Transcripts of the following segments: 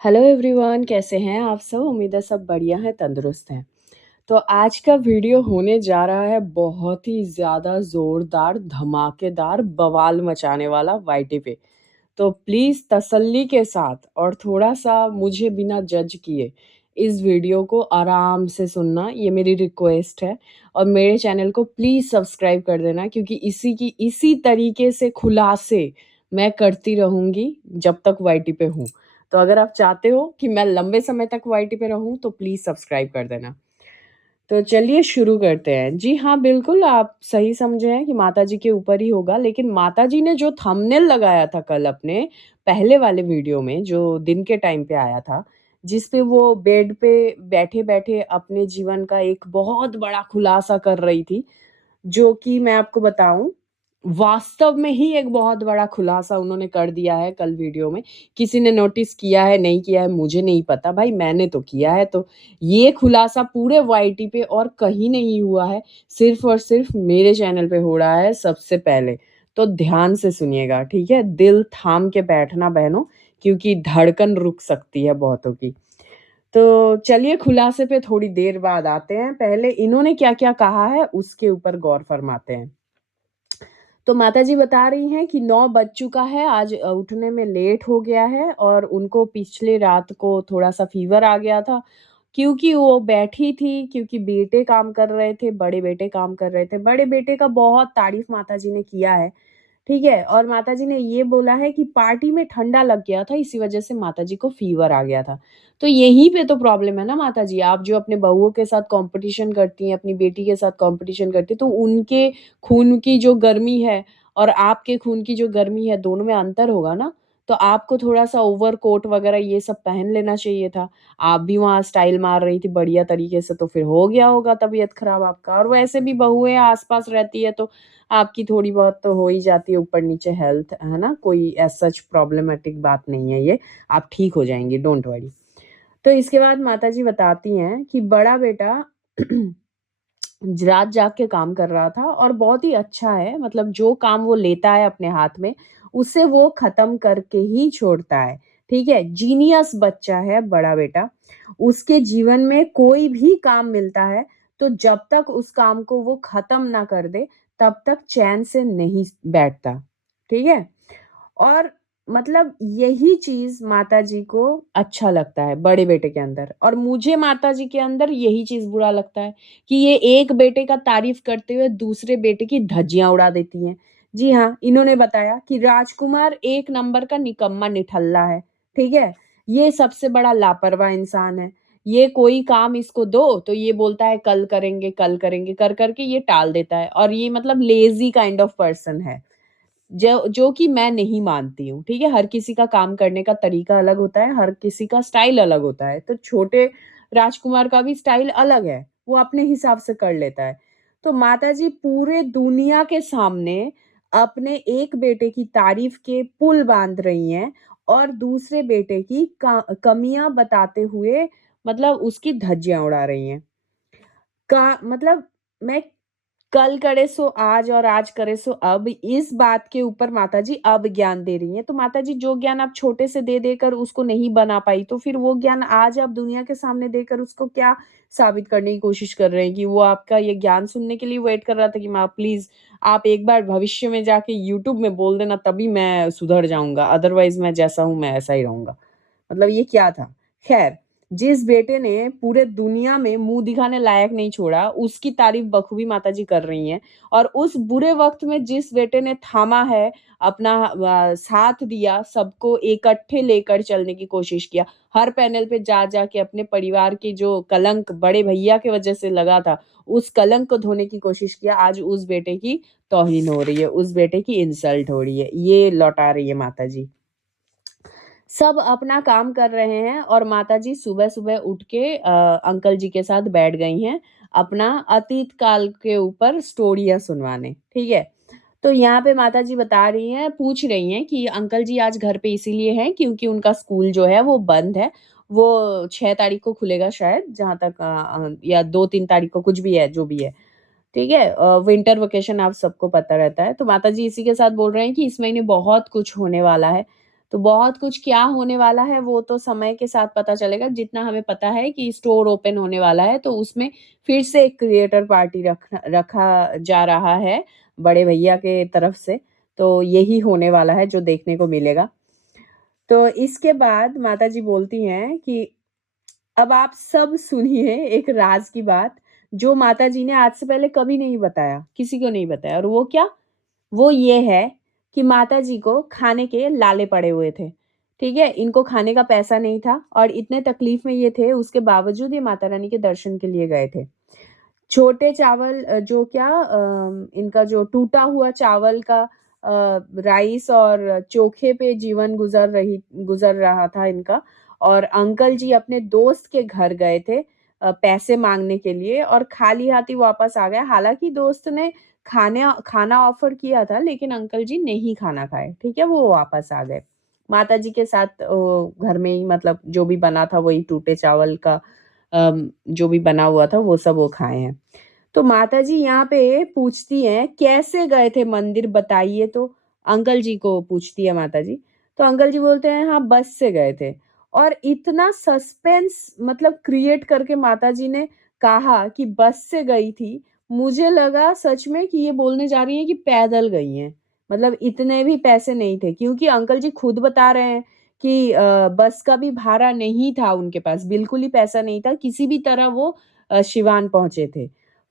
Hello everyone, कैसे हैं आप सब। उम्मीद है सब बढ़िया हैं, तंदुरुस्त हैं। तो आज का वीडियो होने जा रहा है बहुत ही ज़्यादा ज़ोरदार, धमाकेदार, बवाल मचाने वाला वाईटी पे। तो प्लीज़ तसल्ली के साथ और थोड़ा-सा मुझे बिना जज किए इस वीडियो को आराम से सुनना, ये मेरी रिक्वेस्ट है। और मेरे चैनल को प्लीज़ सब्सक्राइब कर देना, क्योंकि इसी तरीके से खुलासे मैं करती रहूँगी जब तक वाईटी पे हूँ। तो अगर आप चाहते हो कि मैं लंबे समय तक वाईटी पे रहूँ तो प्लीज़ सब्सक्राइब कर देना। तो चलिए शुरू करते हैं। जी हाँ, बिल्कुल आप सही समझे हैं कि माताजी के ऊपर ही होगा, लेकिन माताजी ने जो थंबनेल लगाया था कल अपने पहले वाले वीडियो में, जो दिन के टाइम पे आया था, जिस पे वो बेड पे बैठे-बैठे अपने जीवन का एक बहुत बड़ा खुलासा कर रही थी, जो कि मैं आपको बताऊँ, वास्तव में ही एक बहुत बड़ा खुलासा उन्होंने कर दिया है कल वीडियो में। किसी ने नोटिस किया है, नहीं किया है, मुझे नहीं पता भाई, मैंने तो किया है। तो ये खुलासा पूरे वाईटी पे और कहीं नहीं हुआ है, सिर्फ़ और सिर्फ़ मेरे चैनल पे हो रहा है सबसे पहले। तो ध्यान से सुनिएगा, ठीक है? दिल थाम के बैठना बहनों, क्योंकि धड़कन रुक सकती है बहुतों की। तो चलिए खुलासे पे थोड़ी देर बाद आते हैं। पहले इन्होंने क्या-क्या कहा है उसके ऊपर गौर फरमाते हैं। तो माताजी बता रही हैं कि 9 बज चुका है, आज उठने में लेट हो गया है और उनको पिछले रात को थोड़ा-सा फ़ीवर आ गया था, क्योंकि वो बैठी थी, क्योंकि बेटे काम कर रहे थे, बड़े बेटे काम कर रहे थे। बड़े बेटे का बहुत तारीफ़ माताजी ने किया है, ठीक है? और माताजी ने ये बोला है कि पार्टी में ठंडा लग गया था, इसी वज़ह से माताजी को फ़ीवर आ गया था। तो यहीं पे तो प्रॉब्लम है ना माताजी, आप जो अपने बहुओं के साथ कॉम्पिटिशन करती हैं, अपनी बेटी के साथ कॉम्पिटिशन करती हैं, तो उनके खून की जो गर्मी है और आपके खून की जो गर्मी है, दोनों में अंतर होगा ना। तो आपको थोड़ा-सा ओवरकोट वग़ैरह ये सब पहन लेना चाहिए था। आप भी वहाँ स्टाइल मार रही थी बढ़िया तरीके से, तो फिर हो गया होगा तबीयत ख़राब आपका। और वैसे भी बहुएँ आस-पास रहती है तो आपकी थोड़ी बहुत तो हो ही जाती है ऊपर-नीचे हेल्थ, है ना? कोई एज़ सच प्रॉब्लमैटिक बात नहीं है ये, आप ठीक हो जाएँगी, डोंट वरी। तो इसके बाद माताजी बताती हैं कि बड़ा बेटा रात जाग के काम कर रहा था और बहुत ही अच्छा है, मतलब जो काम वो लेता है अपने हाथ में, उसे वो ख़त्म करके ही छोड़ता है, ठीक है? जीनियस बच्चा है बड़ा बेटा। उसके जीवन में कोई भी काम मिलता है, तो जब तक उस काम को वो ख़त्म ना कर दे, तब तक चैन से नहीं बैठता, ठीक है? और मतलब यही चीज़ माताजी को अच्छा लगता है बड़े बेटे के अंदर, और मुझे माताजी के अंदर यही चीज़ बुरा लगता है कि ये एक बेटे का तारीफ़ करते हुए दूसरे बेटे की धज्जियाँ उड़ा देती हैं। जी हाँ, इन्होंने बताया कि राजकुमार एक नंबर का निकम्मा निठल्ला है, ठीक है? ये सबसे बड़ा लापरवाह इंसान है। ये कोई काम इसको दो तो ये बोलता है कल करेंगे, कर-कर के ये टाल देता है, और ये मतलब लेज़ी काइंड ऑफ पर्सन है। जो कि मैं नहीं मानती हूँ, ठीक है? हर किसी का काम करने का तरीका अलग होता है, हर किसी का स्टाइल अलग होता है। तो छोटे राजकुमार का भी स्टाइल अलग है, वो अपने हिसाब से कर लेता है। तो माताजी पूरे दुनिया के सामने अपने एक बेटे की तारीफ़ के पुल बाँध रही हैं और दूसरे बेटे की कमियाँ बताते हुए मतलब उसकी धज्जियाँ उड़ा रही हैं। का मतलब मैं कल करे सो आज और आज करे सो अब, इस बात के ऊपर माताजी अब ज्ञान दे रही हैं। तो माताजी जो ज्ञान आप छोटे से दे देकर उसको नहीं बना पाई, तो फिर वो ज्ञान आज आप दुनिया के सामने देकर उसको क्या साबित करने की कोशिश कर रहे हैं कि वो आपका ये ज्ञान सुनने के लिए वेट कर रहा था कि माँ प्लीज़ आप एक बार भविष्य में जाके यूट्यूब में बोल देना, तभी मैं सुधर जाऊँगा, अदरवाइज़ मैं जैसा हूँ मैं ऐसा ही रहूँगा। मतलब ये क्या था? ख़ैर, जिस बेटे ने पूरे दुनिया में मुँह दिखाने लायक नहीं छोड़ा, उसकी तारीफ़ बखूबी माताजी कर रही हैं, और उस बुरे वक़्त में जिस बेटे ने थामा है, अपना साथ दिया, सबको इकट्ठे लेकर चलने की कोशिश किया, हर पैनल पे जा-जा के अपने परिवार के जो कलंक बड़े भैया की वज़ह से लगा था, उस कलंक को धोने की कोशिश किया, आज उस बेटे की तौहीन हो रही है, उस बेटे की इंसल्ट हो रही है। ये लौटा रही है माताजी। सब अपना काम कर रहे हैं और माताजी सुबह-सुबह उठ के अंकल जी के साथ बैठ गई हैं, अपना अतीत काल के ऊपर स्टोरियाँ सुनवाने, ठीक है? तो यहाँ पे माताजी बता रही हैं, पूछ रही हैं कि अंकल जी आज घर पे इसीलिए हैं क्योंकि उनका स्कूल जो है वो बंद है। वो 6 तारीख को खुलेगा शायद, जहाँ तक या 2-3 तारीख को, कुछ भी है, जो भी है, ठीक है? विंटर वेकेशन आप सबको पता रहता है। तो माताजी इसी के साथ बोल रहे हैं कि इस महीने बहुत कुछ होने वाला है। तो बहुत कुछ क्या होने वाला है वो तो समय के साथ पता चलेगा। जितना हमें पता है कि स्टोर ओपन होने वाला है, तो उसमें फिर से एक क्रिएटर पार्टी रखा जा रहा है बड़े भैया के तरफ से। तो यही होने वाला है जो देखने को मिलेगा। तो इसके बाद माताजी बोलती हैं कि अब आप सब सुनिए एक राज की बात, जो माताजी ने आज से पहले कभी नहीं बताया, किसी को नहीं बताया। और वो क्या? वो ये है कि माताजी को खाने के लाले पड़े हुए थे, ठीक है? इनको खाने का पैसा नहीं था और इतने तकलीफ में ये थे, उसके बावजूद ये माता रानी के दर्शन के लिए गए थे। छोटे चावल जो क्या इनका जो टूटा हुआ चावल का राइस और चोखे पे जीवन गुज़र रहा था इनका। और अंकल जी अपने दोस्त के घर गए थे पैसे माँगने के लिए और खाली हाथ ही वापस आ गए। हालाँकि दोस्त ने खाना ऑफ़र किया था, लेकिन अंकल जी नहीं खाना खाए, ठीक है? वो वापस आ गए। माताजी के साथ घर में ही मतलब जो भी बना था वही टूटे चावल का जो भी बना हुआ था वो सब वो खाए हैं। तो माताजी यहाँ पे पूछती हैं, "कैसे गए थे मंदिर बताइए तो?" अंकल जी को पूछती है माताजी। तो अंकल जी बोलते हैं, "हाँ, बस से गए थे।" और इतना सस्पेंस मतलब क्रिएट करके माताजी ने कहा कि बस से गई थी, मुझे लगा सच में कि ये बोलने जा रही हैं कि पैदल गई हैं। मतलब इतने भी पैसे नहीं थे क्योंकि अंकल जी खुद बता रहे हैं कि बस का भी भाड़ा नहीं था उनके पास, बिल्कुल ही पैसा नहीं था, किसी भी तरह वो सिवान पहुँचे थे।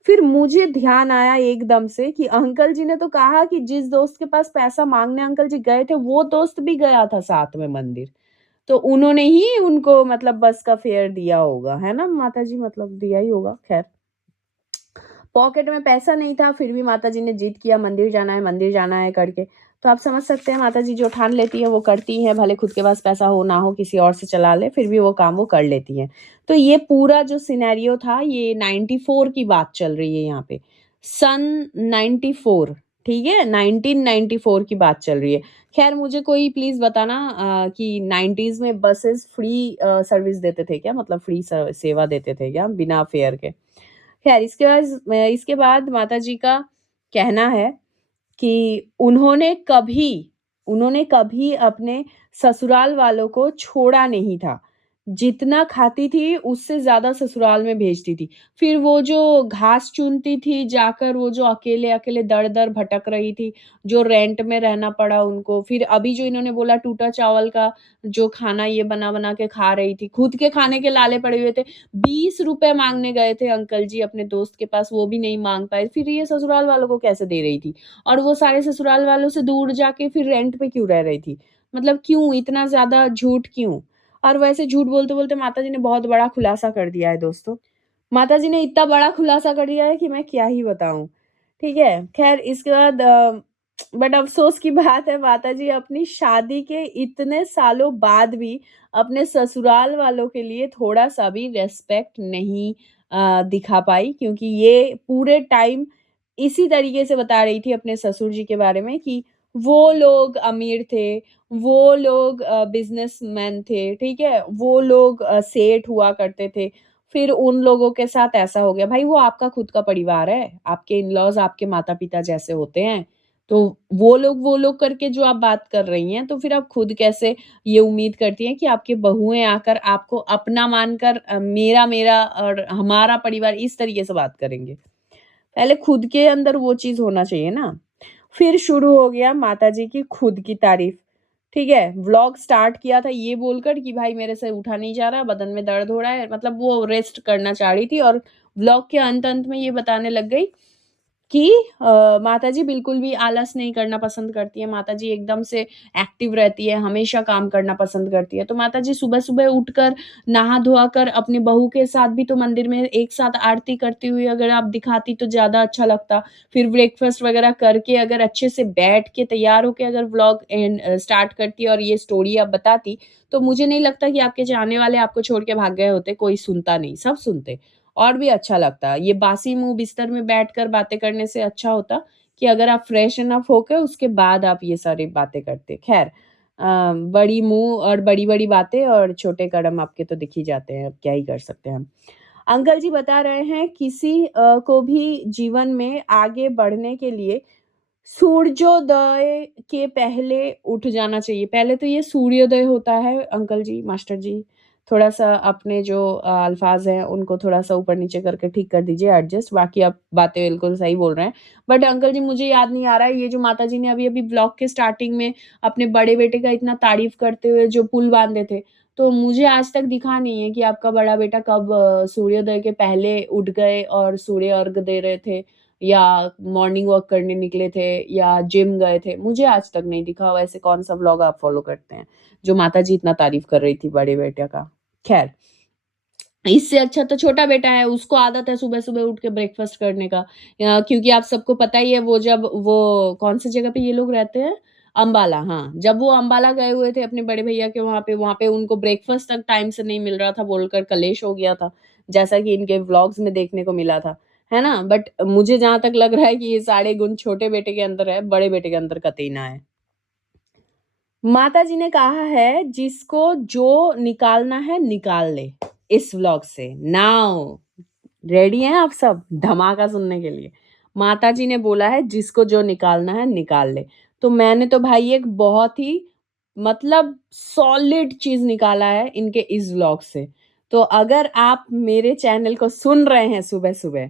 फिर मुझे ध्यान आया एकदम से कि अंकल जी ने तो कहा कि जिस दोस्त के पास पैसा माँगने अंकल जी गए थे, वो दोस्त भी गया था साथ में मंदिर। तो उन्होंने ही उनको मतलब बस का फेयर दिया होगा, है ना माताजी? मतलब दिया ही होगा, ख़ैर। पॉकेट में पैसा नहीं था, फिर भी माताजी ने जिद किया मंदिर जाना है करके। तो आप समझ सकते हैं माताजी जो ठान लेती हैं वो करती हैं, भले खुद के पास पैसा हो ना हो, किसी और से चला लें, फिर भी वो काम वो कर लेती हैं। तो ये पूरा जो सिनेरियो था ये 94 की बात चल रही है यहाँ पे। सन 94, ठीक है? 1994 की बात चल रही है। ख़ैर मुझे कोई प्लीज़ बताना कि 90s में बसेस फ्री सर्विस देते थे क्या? मतलब फ्री स सेवा देते थे क्या बिना फेयर के? ख़ैर इसके बाद माताजी का कहना है कि उन्होंने कभी अपने ससुराल वालों को छोड़ा नहीं था। जितना खाती थी उससे ज़्यादा ससुराल में भेजती थी। फिर वो जो घास चुनती थी जाकर वो जो अकेले-अकेले दर-दर भटक रही थी, जो रेंट में रहना पड़ा उनको। फिर अभी जो इन्होंने बोला टूटा चावल का जो खाना ये बना-बना के खा रही थी। खुद के खाने के लाले पड़े हुए थे। ₹20 माँगने गए थे अंकल जी अपने दोस्त के पास, वो भी नहीं माँग पाए। फिर ये ससुराल वालों को कैसे दे रही थी? और वो सारे ससुराल वालों से दूर जाके फिर रेंट पे क्यों रह रही थी? मतलब क्यों? इतना ज़्यादा झूठ क्यों? और वैसे झूठ बोलते-बोलते माताजी ने बहुत बड़ा खुलासा कर दिया है दोस्तों। माताजी ने इतना बड़ा खुलासा कर दिया है कि मैं क्या ही बताऊँ, ठीक है? ख़ैर इसके बाद बट अफ़सोस की बात है माताजी अपनी शादी के इतने सालों बाद भी अपने ससुराल वालों के लिए थोड़ा-सा भी रिस्पेक्ट नहीं दिखा पाई क्योंकि ये पूरे टाइम इसी तरीके से बता रही थी अपने ससुर जी के बारे में कि वो लोग अमीर थे, वो लोग बिज़नेसमैन थे, ठीक है? वो लोग सेठ हुआ करते थे। फिर उन लोगों के साथ ऐसा हो गया। भाई वो आपका खुद का परिवार है, आपके इन-लॉज़ आपके माता-पिता जैसे होते हैं। तो वो लोग करके जो आप बात कर रही हैं, तो फिर आप खुद कैसे ये उम्मीद करती हैं कि आपकी बहुएँ आकर आपको अपना मानकर मेरा और हमारा परिवार इस तरीके से बात करेंगे। पहले खुद के अंदर वो चीज़ होना चाहिए ना। फिर शुरू हो गया माताजी की खुद की तारीफ़, ठीक है? व्लॉग स्टार्ट किया था ये बोलकर कि भाई मेरे से उठा नहीं जा रहा, बदन में दर्द हो रहा है, मतलब वो रेस्ट करना चाह रही थी और व्लॉग के अंत-अंत में ये बताने लग गई कि माताजी बिल्कुल भी आलस नहीं करना पसंद करती हैं, माताजी एकदम से एक्टिव रहती है, हमेशा काम करना पसंद करती है। तो माताजी सुबह-सुबह उठकर, नहा-धोआ कर अपनी बहू के साथ भी तो मंदिर में एक साथ आरती करती हुई अगर आप दिखाती तो ज़्यादा अच्छा लगता। फिर ब्रेकफ़ास्ट वगैरह करके अगर अच्छे से बैठ के तैयार होके अगर व्लॉग स्टार्ट करती और ये स्टोरी आप बताती, तो मुझे नहीं लगता कि आपके चाहने वाले आपको छोड़ के भाग गए होते, कोई सुनता नहीं, सब सुनते। और भी अच्छा लगता। ये बासी मुँह बिस्तर में बैठकर बातें करने से अच्छा होता कि अगर आप फ्रेश इनफ होके उसके बाद आप ये सारी बातें करते। ख़ैर बड़ी मुँह और बड़ी-बड़ी बातें और छोटे कदम आपके तो दिख ही जाते हैं, अब क्या ही कर सकते हैं हम। अंकल जी बता रहे हैं किसी को भी जीवन में आगे बढ़ने के लिए सूर्योदय के पहले उठ जाना चाहिए। पहले तो ये सूर्योदय होता है अंकल जी, मास्टर जी, थोड़ा-सा अपने जो अल्फाज़ हैं उनको थोड़ा-सा ऊपर-नीचे करके ठीक कर दीजिए एडजस्ट, बाकी आप बातें बिल्कुल सही बोल रहे हैं। बट अंकल जी मुझे याद नहीं आ रहा है ये जो माताजी ने अभी-अभी ब्लॉग के स्टार्टिंग में अपने बड़े बेटे का इतना तारीफ़ करते हुए जो पुल बाँधे थे, तो मुझे आज तक दिखा नहीं है कि आपका बड़ा बेटा कब सूर्योदय के पहले उठ गए और सूर्य अर्घ दे रहे थे या मॉर्निंग वॉक करने निकले थे या जिम गए थे, मुझे आज तक नहीं दिखा। वैसे कौन-सा व्लॉग आप फ़ॉलो करते हैं, जो माताजी इतना तारीफ़ कर रही थी बड़े बेटे का? ख़ैर, इससे अच्छा तो छोटा बेटा है, उसको आदत है सुबह-सुबह उठ के ब्रेकफ़ास्ट करने का। क्योंकि आप सबको पता ही है वो जब वो कौन-सी जगह पे ये लोग रहते हैं? अम्बाला, हाँ। जब वो अम्बाला गए हुए थे अपने बड़े भैया के वहाँ पे उनको ब्रेकफ़ास्ट तक टाइम से नहीं मिल रहा था बोलकर कलेश हो गया था, जैसा कि इनके व्लॉग्स में देखने को मिला था। है ना? बट मुझे जहाँ तक लग रहा है कि ये सारे गुण छोटे बेटे के अंदर है, बड़े बेटे के अंदर कतई ना है। माताजी ने कहा है जिसको जो निकालना है निकाल ले इस व्लॉग से। नाउ रेडी हैं आप सब धमाका सुनने के लिए? माताजी ने बोला है जिसको जो निकालना है निकाल ले। तो मैंने तो भाई एक बहुत ही मतलब सॉलिड चीज़ निकाला है इनके इस व्लॉग से। तो अगर आप मेरे चैनल को सुन रहे हैं सुबह-सुबह,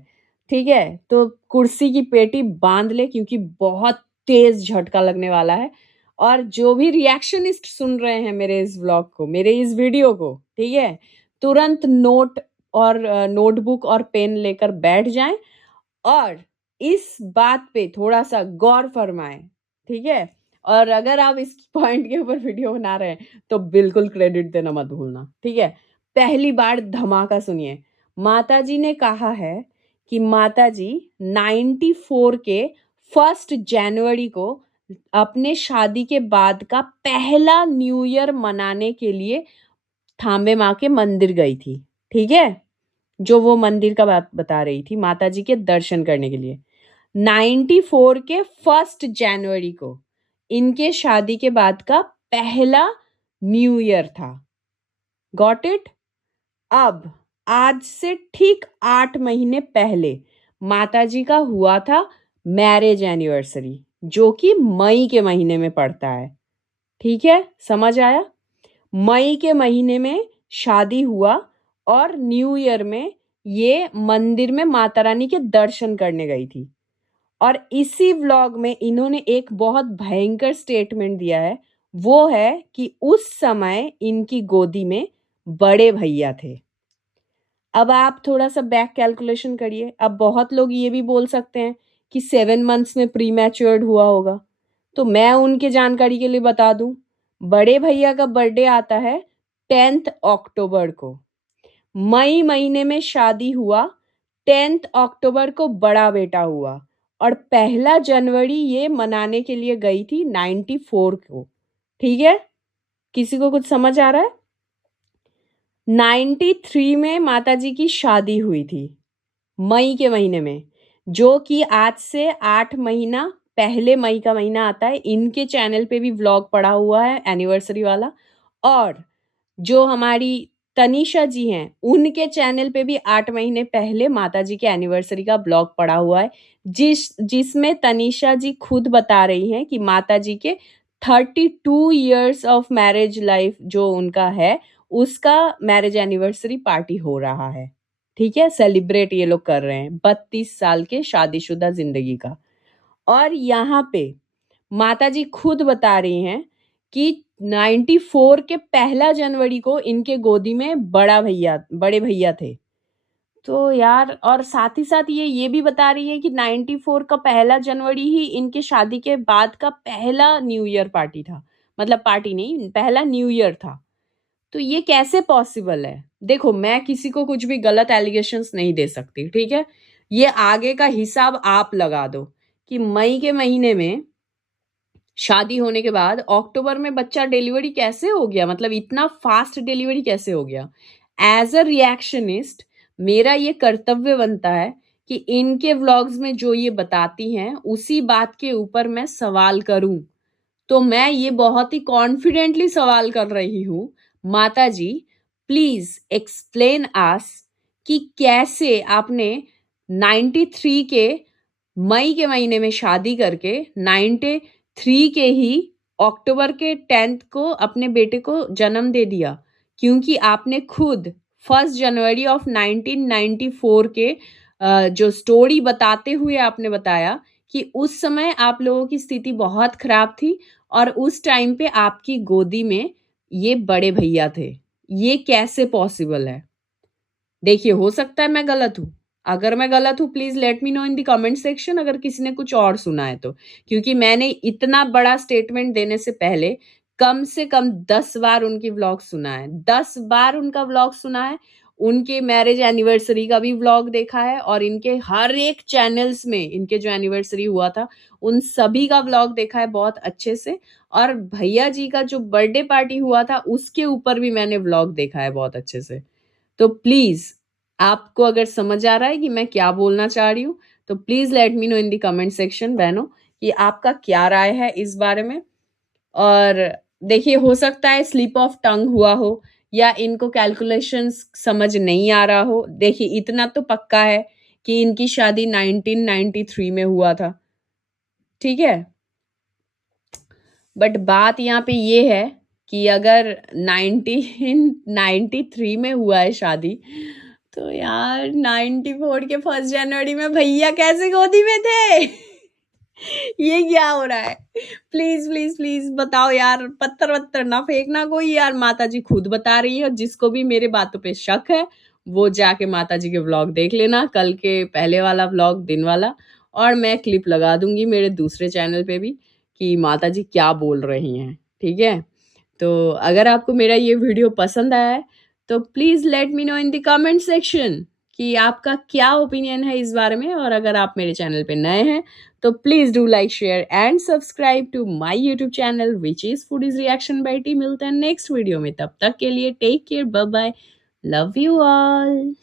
ठीक है? तो कुर्सी की पेटी बाँध लें क्योंकि बहुत तेज़ झटका लगने वाला है। और जो भी रिएक्शनिस्ट सुन रहे हैं मेरे इस व्लॉग को, मेरे इस वीडियो को, ठीक है? तुरंत नोट और नोटबुक और पेन लेकर बैठ जाएँ और इस बात पे थोड़ा-सा गौर फरमाएँ, ठीक है? और अगर आप इस पॉइंट के ऊपर वीडियो बना रहे हैं, तो बिल्कुल क्रेडिट देना मत भूलना, ठीक है? पहली बार धमाका सुनिए, माताजी ने कहा है कि माताजी 94 के 1 जनवरी को अपने शादी के बाद का पहला न्यू ईयर मनाने के लिए थांबे माँ के मंदिर गई थी, ठीक है? जो वो मंदिर का बात बता रही थी माताजी के दर्शन करने के लिए। 94 के 1 जनवरी को इनके शादी के बाद का पहला न्यू ईयर था। Got it? अब आज से ठीक 8 महीने पहले माताजी का हुआ था मैरिज एनिवर्सरी, जो कि मई के महीने में पड़ता है। ठीक है? समझ आया? मई के महीने में शादी हुआ और न्यू ईयर में ये मंदिर में माता रानी के दर्शन करने गई थी। और इसी व्लॉग में इन्होंने एक बहुत भयंकर स्टेटमेंट दिया है, वो है कि उस समय इनकी गोदी में बड़े भैया थे। अब आप थोड़ा-सा बैक कैलकुलेशन करिए। अब बहुत लोग ये भी बोल सकते हैं कि 7 मंथ्स में प्रीमैच्योर्ड हुआ होगा। तो मैं उनके जानकारी के लिए बता दूँ, बड़े भैया का बर्थडे आता है 10th अक्टूबर को। मई महीने में शादी हुआ, 10th अक्टूबर को बड़ा बेटा हुआ और पहला जनवरी ये मनाने के लिए गई थी 94 को। ठीक है? किसी को कुछ समझ आ रहा है? 93 में माताजी की शादी हुई थी, मई के महीने में, जो कि आज से 8 महीना पहले मई का महीना आता है। इनके चैनल पे भी व्लॉग पड़ा हुआ है एनिवर्सरी वाला और जो हमारी तनीषा जी हैं, उनके चैनल पे भी 8 महीने पहले माताजी के एनिवर्सरी का ब्लॉग पड़ा हुआ है, जिसमें तनीषा जी खुद बता रही हैं कि माताजी के 32 इयर्स ऑफ मैरिज लाइफ जो उनका है, उसका मैरिज एनिवर्सरी पार्टी हो रहा है। ठीक है? सेलिब्रेट ये लोग कर रहे हैं 32 साल के शादीशुदा ज़िंदगी का। और यहाँ पे माताजी खुद बता रही हैं कि 94 के पहला जनवरी को इनके गोदी में बड़े भैया थे। तो यार और साथ ही साथ ये भी बता रही है कि 94 का पहला जनवरी ही इनके शादी के बाद का पहला न्यू ईयर पार्टी था। मतलब पार्टी नहीं, पहला न्यू ईयर था। तो ये कैसे पॉसिबल है? देखो, मैं किसी को कुछ भी गलत एलिगेशंस नहीं दे सकती, ठीक है? ये आगे का हिसाब आप लगा दो कि मई के महीने में शादी होने के बाद अक्टूबर में बच्चा डिलीवरी कैसे हो गया? मतलब इतना फास्ट डिलीवरी कैसे हो गया? एज़ अ रिएक्शनिस्ट मेरा ये कर्तव्य बनता है कि इनके व्लॉग्स में जो ये बताती हैं, उसी बात के ऊपर मैं सवाल करूँ। तो मैं ये बहुत ही कॉन्फिडेंटली सवाल कर रही हूँ, माताजी प्लीज़ एक्सप्लेन अस कि कैसे आपने 93 के मई के महीने में शादी करके 93 के ही अक्टूबर के 10th को अपने बेटे को जन्म दे दिया, क्योंकि आपने खुद 1 जनवरी ऑफ 1994 के जो स्टोरी बताते हुए आपने बताया कि उस समय आप लोगों की स्थिति बहुत खराब थी और उस टाइम पे आपकी गोदी में ये बड़े भैया थे। ये कैसे पॉसिबल है? देखिए, हो सकता है मैं गलत हूँ। अगर मैं गलत हूँ, please let me know in the comment section, अगर किसी ने कुछ और सुना है तो। क्योंकि मैंने इतना बड़ा स्टेटमेंट देने से पहले कम से कम 10 बार उनकी व्लॉग सुना है। 10 बार उनका व्लॉग सुना है। उनके मैरिज एनिवर्सरी का भी व्लॉग देखा है और इनके हर एक चैनल्स में इनके जो एनिवर्सरी हुआ था, उन सभी का व्लॉग देखा है बहुत अच्छे से। और भैया जी का जो बर्थडे पार्टी हुआ था, उसके ऊपर भी मैंने व्लॉग देखा है बहुत अच्छे से। तो प्लीज़, आपको अगर समझ आ रहा है कि मैं क्या बोलना चाह रही हूँ, तो please let me know in the comment section बहनों कि आपका क्या राय है इस बारे में। और देखिए, हो सकता है स्लिप ऑफ टंग हुआ हो या इनको कैलकुलेशंस समझ नहीं आ रहा हो। देखिए, इतना तो पक्का है कि इनकी शादी 1993 में हुआ था, ठीक है? बट बात यहाँ पे ये है कि अगर 1993 में हुआ है शादी, तो यार 94 के 1 जनवरी में भैया कैसे गोदी में थे? ये क्या हो रहा है? प्लीज प्लीज प्लीज बताओ यार, पत्थर वत्थर ना फेंकना कोई यार, माता जी खुद बता रही है। जिसको भी मेरे बातों पे शक है, वो जाके माता जी के व्लॉग देख लेना, कल के पहले वाला व्लॉग दिन वाला। और मैं क्लिप लगा दूंगी मेरे दूसरे चैनल पे भी कि माता जी क्या बोल रही हैं, ठीक है? तो अगर आपको मेरा ये वीडियो पसंद आया है, तो please let me know in the comment section कि आपका क्या ओपिनियन है इस बारे में। और अगर आप मेरे चैनल पे नए हैं, तो please do like, share and subscribe to my YouTube channel which is foodies reaction by T. मिलते हैं नेक्स्ट वीडियो में, तब तक के लिए take care, bye bye, love you all.